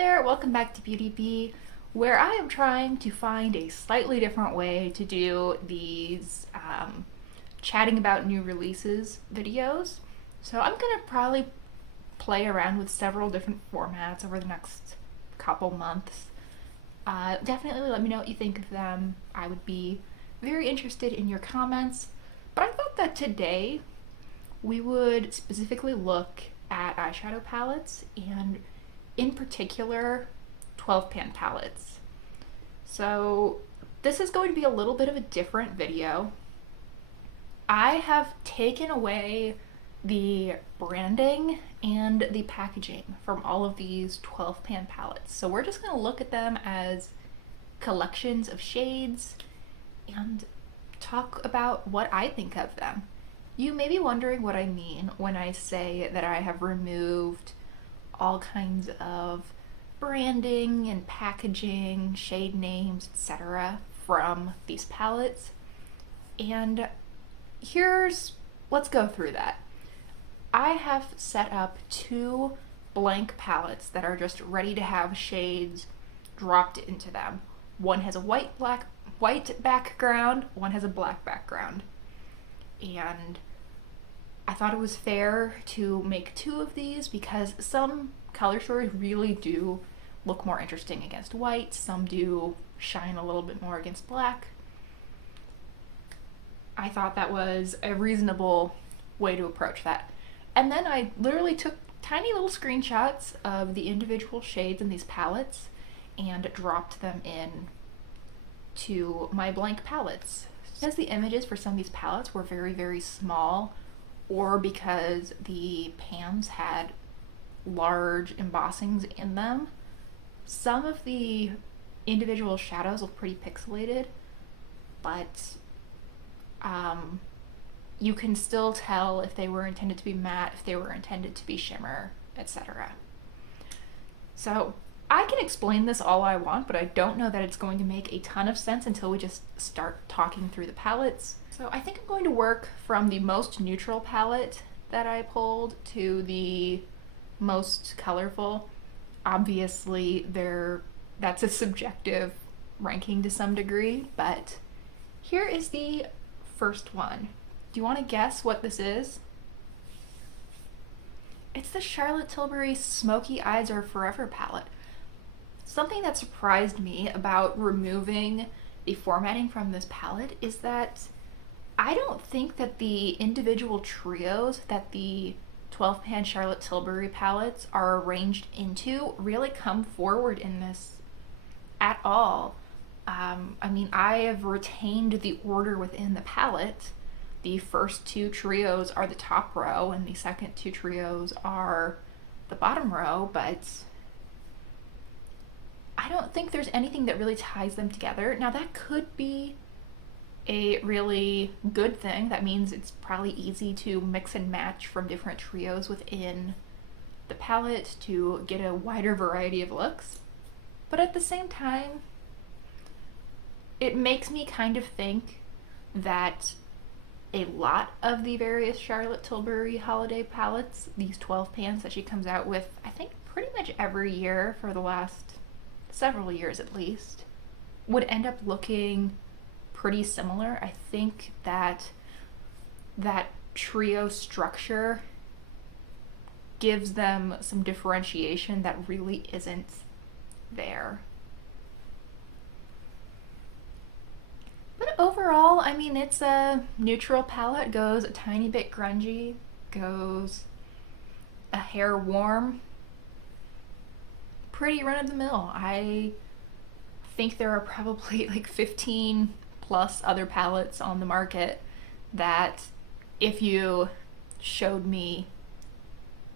there, welcome back to Beauty Bee, where I am trying to find a slightly different way to do these chatting about new releases videos. So I'm gonna probably play around with several different formats over the next couple months. Definitely let me know what you think of them. I would be very interested in your comments. But I thought that today we would specifically look at eyeshadow palettes and in particular 12 pan palettes. So this is going to be a little bit of a different video. I have taken away the branding and the packaging from all of these 12 pan palettes. So we're just going to look at them as collections of shades and talk about what I think of them. You may be wondering what I mean when I say that I have removed all kinds of branding and packaging, shade names, etc. from these palettes. And let's go through that. I have set up two blank palettes that are just ready to have shades dropped into them. One has a white background, one has a black background. And I thought it was fair to make two of these because some color stories really do look more interesting against white, some do shine a little bit more against black. I thought that was a reasonable way to approach that. And then I literally took tiny little screenshots of the individual shades in these palettes and dropped them in to my blank palettes. Because the images for some of these palettes were very, very small, or because the pans had large embossings in them, some of the individual shadows look pretty pixelated, but you can still tell if they were intended to be matte, if they were intended to be shimmer, etc. So I can explain this all I want, but I don't know that it's going to make a ton of sense until we just start talking through the palettes. So I think I'm going to work from the most neutral palette that I pulled to the most colorful. Obviously, that's a subjective ranking to some degree, but here is the first one. Do you want to guess what this is? It's the Charlotte Tilbury Smokey Eyes Are Forever palette. Something that surprised me about removing the formatting from this palette is that I don't think that the individual trios that the 12 pan Charlotte Tilbury palettes are arranged into really come forward in this at all. I have retained the order within the palette. The first two trios are the top row and the second two trios are the bottom row, but I don't think there's anything that really ties them together. Now that could be a really good thing. That means it's probably easy to mix and match from different trios within the palette to get a wider variety of looks. But at the same time, it makes me kind of think that a lot of the various Charlotte Tilbury holiday palettes, these 12 pans that she comes out with, I think pretty much every year for the last several years at least, would end up looking pretty similar. I think that trio structure gives them some differentiation that really isn't there. But overall, it's a neutral palette, goes a tiny bit grungy, goes a hair warm, pretty run-of-the-mill. I think there are probably like 15 plus other palettes on the market that if you showed me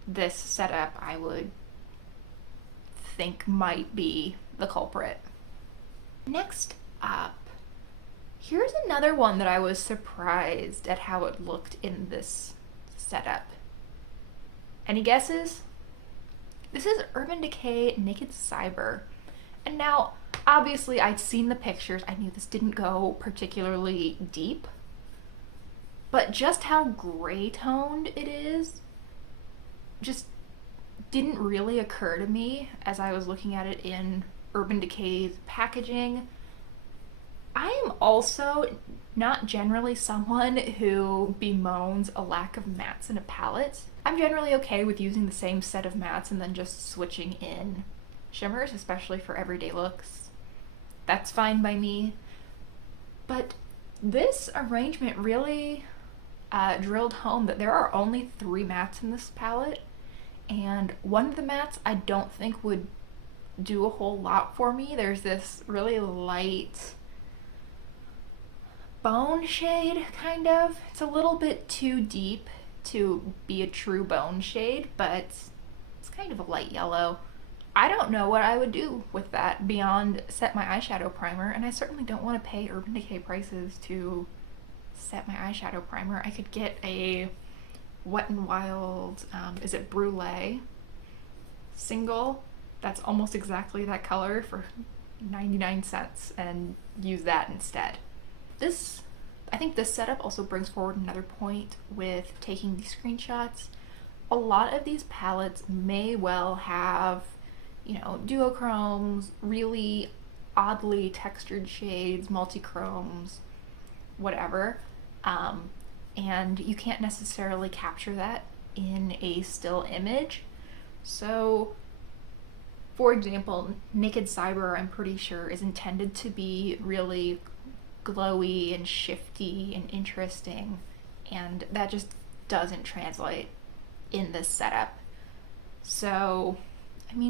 this setup, I would think might be the culprit. Next up, here's another one that I was surprised at how it looked in this setup. Any guesses? This is Urban Decay Naked Cyber. And now, obviously, I'd seen the pictures. I knew this didn't go particularly deep. But just how gray toned it is just didn't really occur to me as I was looking at it in Urban Decay's packaging. I am also not generally someone who bemoans a lack of mattes in a palette. I'm generally okay with using the same set of mattes and then just switching in shimmers, especially for everyday looks. That's fine by me. But this arrangement really drilled home that there are only 3 mattes in this palette, and one of the mattes I don't think would do a whole lot for me. There's this really light bone shade, kind of. It's a little bit too deep to be a true bone shade, but it's kind of a light yellow. I don't know what I would do with that beyond set my eyeshadow primer, and I certainly don't want to pay Urban Decay prices to set my eyeshadow primer. I could get a Wet n Wild, is it Brulee single that's almost exactly that color for 99 cents and use that instead. I think this setup also brings forward another point with taking these screenshots. A lot of these palettes may well have, duochromes, really oddly textured shades, multichromes, whatever. And you can't necessarily capture that in a still image. So, for example, Naked Cyber, I'm pretty sure, is intended to be really glowy and shifty and interesting, and that just doesn't translate in this setup. So,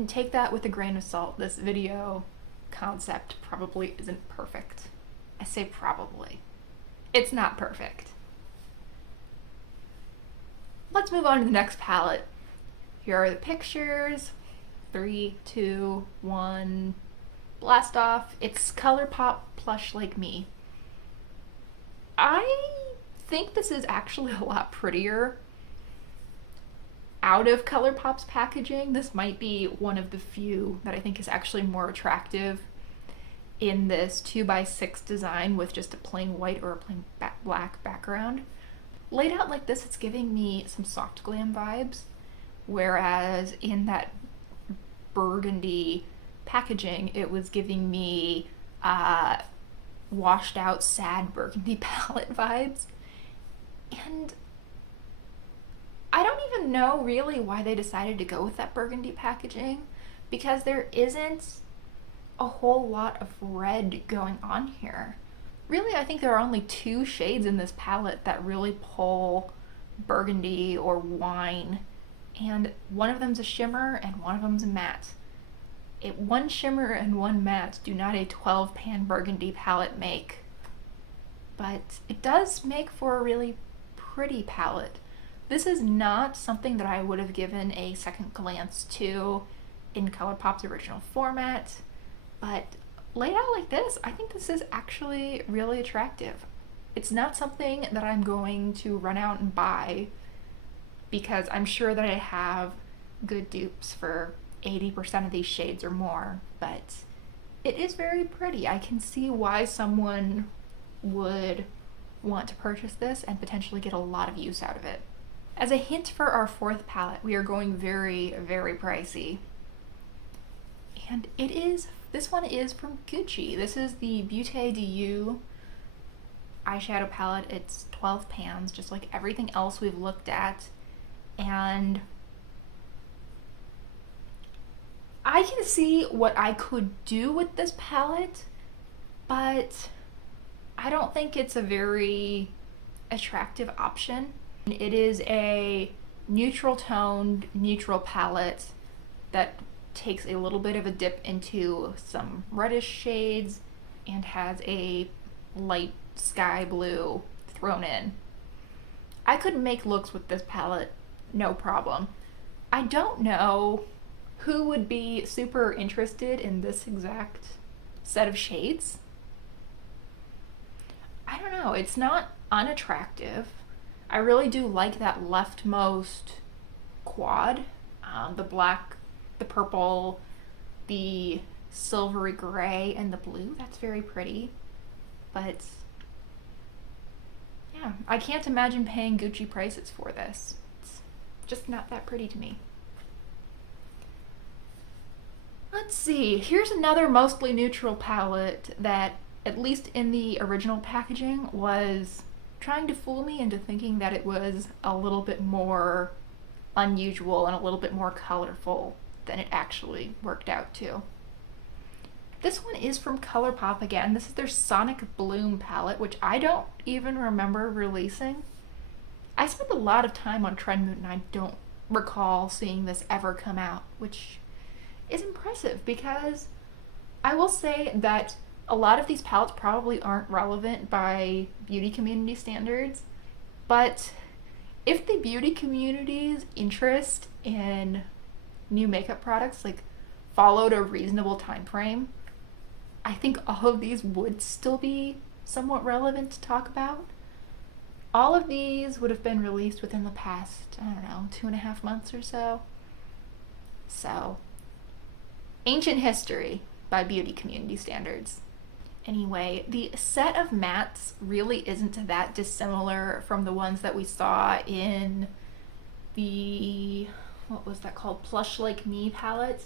take that with a grain of salt. This video concept probably isn't perfect. I say probably. It's not perfect. Let's move on to the next palette. Here are the pictures. 3, 2, 1, blast off. It's ColourPop Plush Like Me. I think this is actually a lot prettier out of ColourPop's packaging. This might be one of the few that I think is actually more attractive in this 2x6 design with just a plain white or a plain black background. Laid out like this, it's giving me some soft glam vibes, whereas in that burgundy packaging, it was giving me washed out sad burgundy palette vibes. And I don't even know really why they decided to go with that burgundy packaging, because there isn't a whole lot of red going on here. Really, I think there are only 2 shades in this palette that really pull burgundy or wine, and one of them's a shimmer and one of them's a matte. One shimmer and one matte do not a 12-pan burgundy palette make, but it does make for a really pretty palette. This is not something that I would have given a second glance to in ColourPop's original format, but laid out like this, I think this is actually really attractive. It's not something that I'm going to run out and buy, because I'm sure that I have good dupes for 80% of these shades or more, but it is very pretty. I can see why someone would want to purchase this and potentially get a lot of use out of it. As a hint for our 4th palette, we are going very, very pricey. And this one is from Gucci. This is the Beauté de You eyeshadow palette. It's 12 pans, just like everything else we've looked at. And I can see what I could do with this palette, but I don't think it's a very attractive option. It is a neutral toned, neutral palette that takes a little bit of a dip into some reddish shades and has a light sky blue thrown in. I could make looks with this palette, no problem. I don't know who would be super interested in this exact set of shades. I don't know, it's not unattractive. I really do like that leftmost quad, the black, the purple, the silvery gray, and the blue. That's very pretty, but yeah, I can't imagine paying Gucci prices for this. It's just not that pretty to me. Let's see, here's another mostly neutral palette that, at least in the original packaging, was trying to fool me into thinking that it was a little bit more unusual and a little bit more colorful than it actually worked out to. This one is from ColourPop again. This is their Sonic Bloom palette, which I don't even remember releasing. I spent a lot of time on Trendmoot and I don't recall seeing this ever come out, which is impressive because I will say that a lot of these palettes probably aren't relevant by beauty community standards, but if the beauty community's interest in new makeup products followed a reasonable time frame, I think all of these would still be somewhat relevant to talk about. All of these would have been released within the past, 2.5 months or so. So, ancient history by beauty community standards. Anyway, the set of mattes really isn't that dissimilar from the ones that we saw in the, what was that called, Plush Like Me palettes.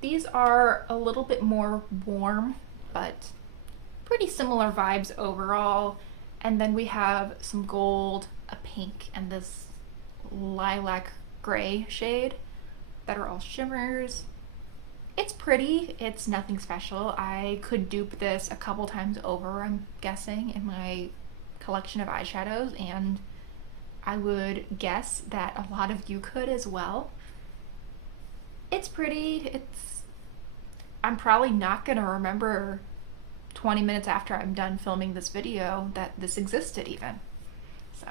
These are a little bit more warm, but pretty similar vibes overall. And then we have some gold, a pink, and this lilac gray shade that are all shimmers. It's pretty, it's nothing special. I could dupe this a couple times over, I'm guessing, in my collection of eyeshadows, and I would guess that a lot of you could as well. It's pretty, I'm probably not gonna remember 20 minutes after I'm done filming this video that this existed even. So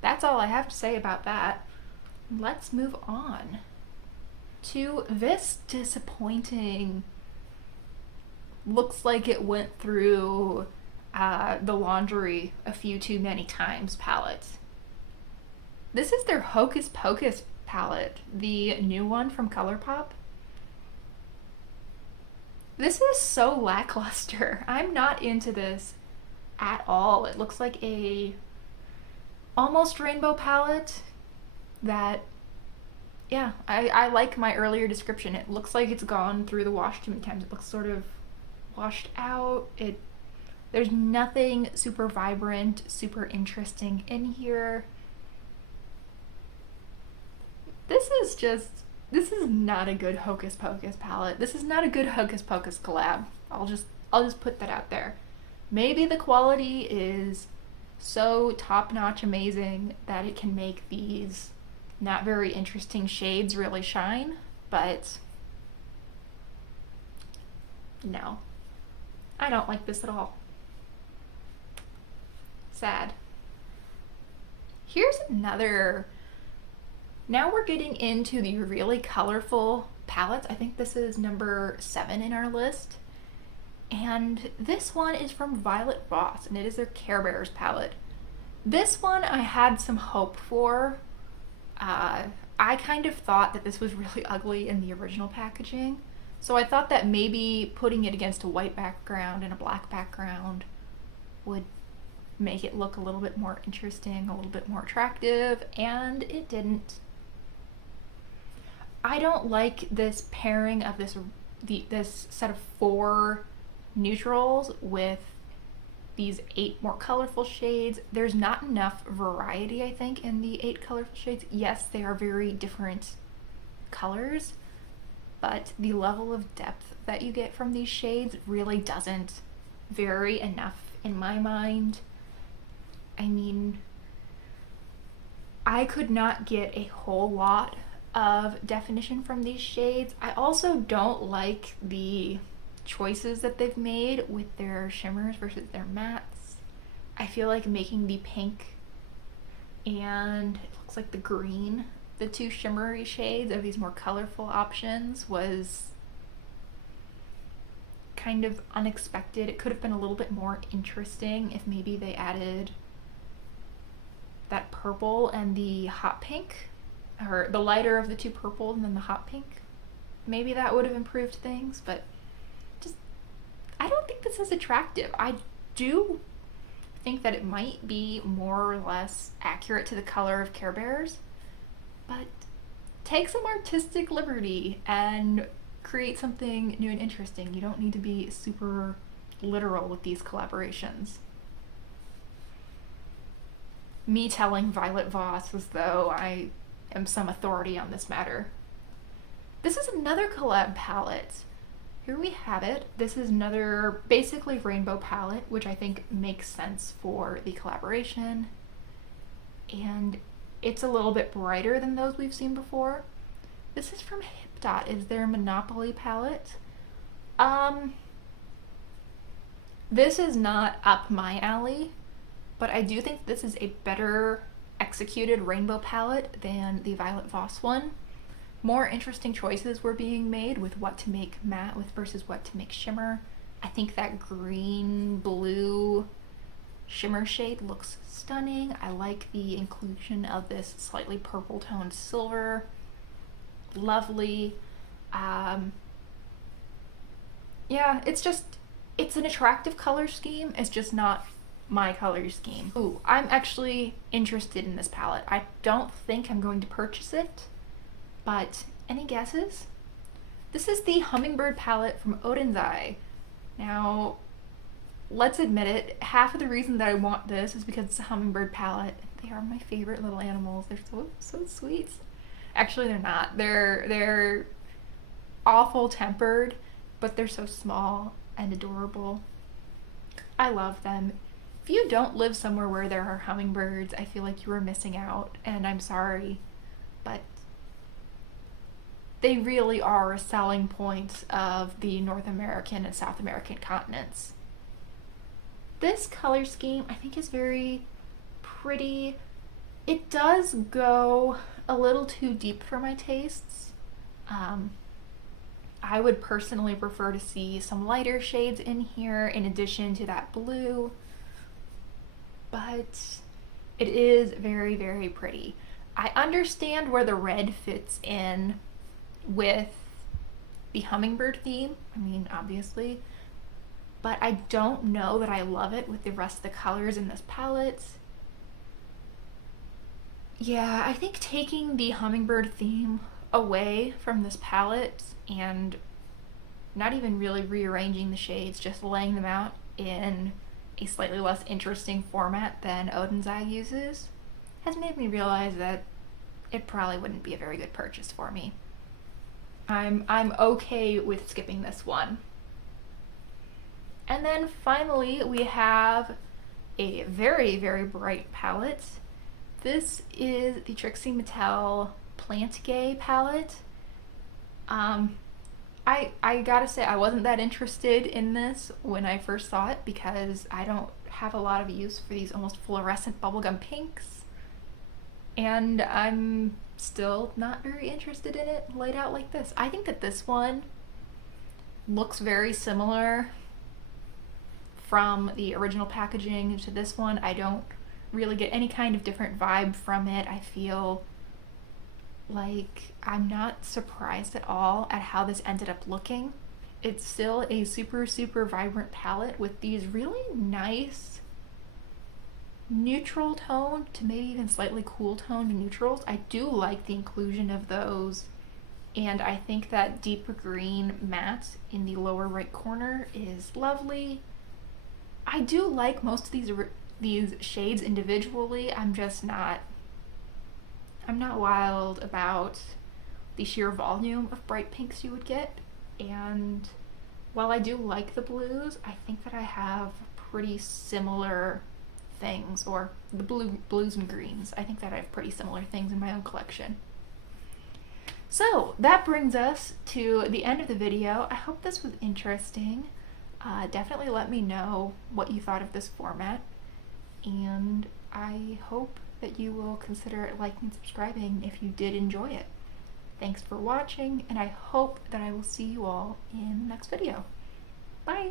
that's all I have to say about that. Let's move on to this disappointing, looks like it went through the laundry a few too many times palette. This is their Hocus Pocus palette, the new one from ColourPop. This is so lackluster. I'm not into this at all. It looks like a almost rainbow palette that, yeah, I like my earlier description. It looks like it's gone through the wash too many times. It looks sort of washed out. There's nothing super vibrant, super interesting in here. This is not a good Hocus Pocus palette. This is not a good Hocus Pocus collab. I'll just put that out there. Maybe the quality is so top-notch amazing that it can make these not very interesting shades really shine, but no. I don't like this at all. Sad. Here's another. Now we're getting into the really colorful palettes. I think this is number 7 in our list. And this one is from Violet Voss, and it is their Care Bears palette. This one I had some hope for. I kind of thought that this was really ugly in the original packaging. So I thought that maybe putting it against a white background and a black background would make it look a little bit more interesting, a little bit more attractive, and it didn't. I don't like this pairing of this set of 4 neutrals with these 8 more colorful shades. There's not enough variety, I think, in the 8 colorful shades. Yes, they are very different colors, but the level of depth that you get from these shades really doesn't vary enough in my mind. I mean, I could not get a whole lot of definition from these shades. I also don't like the choices that they've made with their shimmers versus their mattes. I feel like making the pink and it looks like the green, the 2 shimmery shades of these more colorful options, was kind of unexpected. It could have been a little bit more interesting if maybe they added that purple and the hot pink, or the lighter of the 2 purples and then the hot pink. Maybe that would have improved things, but I don't think this is attractive. I do think that it might be more or less accurate to the color of Care Bears, but take some artistic liberty and create something new and interesting. You don't need to be super literal with these collaborations. Me telling Violet Voss as though I am some authority on this matter. This is another collab palette. Here we have it. This is another basically rainbow palette, which I think makes sense for the collaboration. And it's a little bit brighter than those we've seen before. This is from Hipdot. Is their Monopoly palette. This is not up my alley, but I do think this is a better executed rainbow palette than the Violet Voss one. More interesting choices were being made with what to make matte with versus what to make shimmer. I think that green blue shimmer shade looks stunning. I like the inclusion of this slightly purple toned silver. Lovely. Yeah, it's an attractive color scheme. It's just not my color scheme. Ooh, I'm actually interested in this palette. I don't think I'm going to purchase it, but any guesses? This is the Hummingbird palette from Odin's Eye. Now, let's admit it, half of the reason that I want this is because it's a hummingbird palette. They are my favorite little animals. They're so sweet. Actually, they're not. They're awful tempered, but they're so small and adorable. I love them. If you don't live somewhere where there are hummingbirds, I feel like you are missing out, and I'm sorry, but they really are a selling point of the North American and South American continents. This color scheme I think is very pretty. It does go a little too deep for my tastes. I would personally prefer to see some lighter shades in here in addition to that blue, but it is very, very pretty. I understand where the red fits in with the hummingbird theme, I mean, obviously, but I don't know that I love it with the rest of the colors in this palette. Yeah, I think taking the hummingbird theme away from this palette and not even really rearranging the shades, just laying them out in a slightly less interesting format than Odin's Eye uses, has made me realize that it probably wouldn't be a very good purchase for me. I'm okay with skipping this one. And then finally we have a very, very bright palette. This is the Trixie Mattel Plant Gay palette. I gotta say, I wasn't that interested in this when I first saw it because I don't have a lot of use for these almost fluorescent bubblegum pinks. And I'm still not very interested in it laid out like this. I think that this one looks very similar from the original packaging to this one. I don't really get any kind of different vibe from it. I feel like I'm not surprised at all at how this ended up looking. It's still a super, super vibrant palette with these really nice neutral tone to maybe even slightly cool toned neutrals. I do like the inclusion of those, and I think that deep green matte in the lower right corner is lovely. I do like most of these shades individually. I'm not wild about the sheer volume of bright pinks you would get, and while I do like the blues, I think that I have pretty similar things, or the blues and greens. I think that I have pretty similar things in my own collection. So that brings us to the end of the video. I hope this was interesting. Definitely let me know what you thought of this format, and I hope that you will consider liking and subscribing if you did enjoy it. Thanks for watching, and I hope that I will see you all in the next video. Bye!